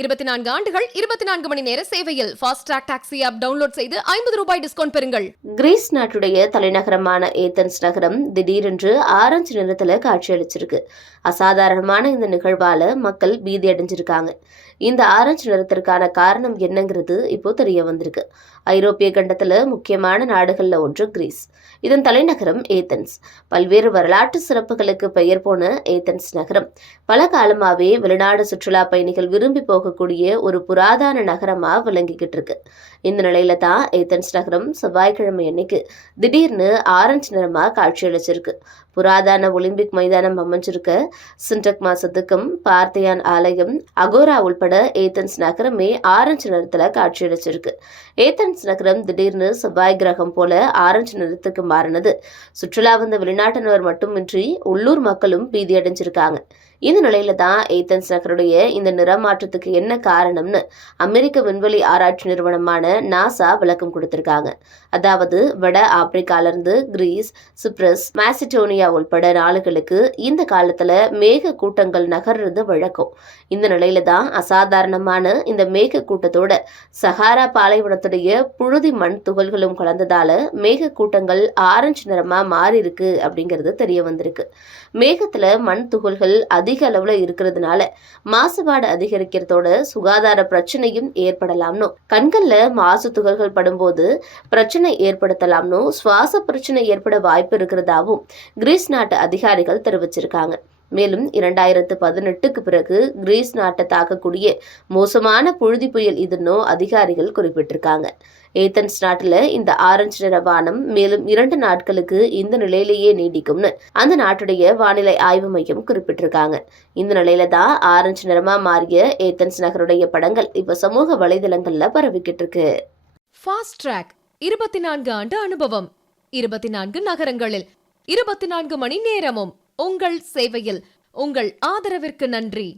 இருபத்தி நான்கு ஆண்டுகள் இருபத்தி நான்கு மணி நேர சேவையில் ஃபாஸ்ட்ராக் டாக்ஸி ஆப் டவுன்லோட் செய்து ஐம்பது ரூபாய் டிஸ்கவுண்ட் பெறுங்கள். கிரீஸ் நாட்டுடைய தலைநகரமான ஏத்தன்ஸ் நகரம் திடீரென்று ஆரஞ்சு நிறத்துல காட்சியளிச்சிருக்கு. அசாதாரணமான இந்த நிகழ்வால மக்கள் பீதி அடைஞ்சிருக்காங்க இந்த ஆரஞ்சு நிறத்திற்கான காரணம் என்னங்கிறது இப்போ தெரிய வந்திருக்கு. ஐரோப்பிய கண்டத்துல முக்கியமான நாடுகள்ல ஒன்று கிரீஸ். இதன் தலைநகரம் ஏத்தன்ஸ். பல்வேறு வரலாற்று சிறப்புகளுக்கு பெயர் போன ஏத்தன்ஸ் நகரம். பல காலமாகவே வெளிநாடு சுற்றுலா பயணிகள் விரும்பி போகக்கூடிய ஒரு புராதான நகரமா விளங்கிக்கிட்டு இருக்கு. இந்த நிலையில தான் ஏத்தன்ஸ் நகரம் செவ்வாய்க்கிழமை அன்னைக்கு திடீர்னு ஆரஞ்சு நிறமா காட்சியளிச்சிருக்கு. புராதான ஒலிம்பிக் மைதானம் அமைஞ்சிருக்க சிண்டக் மாசத்துக்கும் பார்த்தியான் ஆலயம் அகோரா உள்பட ஏத்தன்ஸ் நகரமே ஆரஞ்சு நிறத்துல காட்சியளிச்சிருக்கு. ஏத்தன்ஸ் நகரம் திடீர்னு செவ்வாய் கிரகம் போல ஆரஞ்சு நிறத்துக்கு மாறினது. சுற்றுலா வந்த வெளிநாட்டினர் மட்டுமின்றி உள்ளூர் மக்களும் பீதி அடைஞ்சிருக்காங்க இந்த நிலையில தான் ஏத்தன்ஸ் நகருடைய இந்த நிறமாற்றத்துக்கு என்ன காரணம்னு அமெரிக்க விண்வெளி ஆராய்ச்சி நிறுவனமான நாசா விளக்கம் கொடுத்திருக்காங்க. அதாவது வட ஆப்பிரிக்கால இருந்து கிரீஸ் சிப்ரஸ் மாசிடோனியா உள்பட நாடுகளுக்கு இந்த காலத்துல மேக கூட்டங்கள் நகர்றது வழக்கம். இந்த நிலையில தான் அசாதாரணமான இந்த மேக கூட்டத்தோட சஹாரா பாலைவனத்துடைய புழுதி மண் துகள்களும் கலந்ததால மேக கூட்டங்கள் ஆரஞ்சு நிறமா மாறி இருக்கு அப்படிங்கிறது தெரிய வந்திருக்கு. மேகத்துல மண் துகள்கள் அதிக அளவுல இருக்கிறதுனால மாசுபாடு அதிகரிக்கிறதோட சுகாதார பிரச்சனையும் ஏற்படலாம்னு. கண்கள்ல மாசு துகள்கள் படும்போது பிரச்சனை ஏற்படுத்தலாம்னு சுவாச பிரச்சனை ஏற்பட வாய்ப்பு இருக்கிறதாவும் கிரீஸ் நாட்டு அதிகாரிகள் தெரிவிச்சிருக்காங்க. மேலும் இரண்டாயிரத்து பதினெட்டுக்கு பிறகு கிரீஸ் நாட்டை தாக்கக்கூடிய மோசமான புழுதி புயல் இதுன்னு அதிகாரிகள் குறிப்பிட்டிருக்காங்க. ஏத்தன்ஸ் நாட்டுல இந்த ஆரஞ்சு நிற வானம் மேலும் இரண்டு நாட்களுக்கு இந்த நிலையிலேயே நீடிக்கும்னு அந்த நாட்டுடைய வானிலை ஆய்வு மையம் குறிப்பிட்டிருக்காங்க. இந்த நிலையில தான் ஆரஞ்சு நிறமா மாறிய ஏத்தன்ஸ் நகருடைய படங்கள் இப்ப சமூக வலைதளங்கள்ல பரவிக்கிட்டு இருக்கு ஃபாஸ்ட் ட்ராக் இருபத்தி நான்கு ஆண்டு அனுபவம். இருபத்தி நான்கு நகரங்களில் இருபத்தி நான்கு மணி நேரமும் உங்கள் சேவையில் உங்கள் ஆதரவிற்கு நன்றி.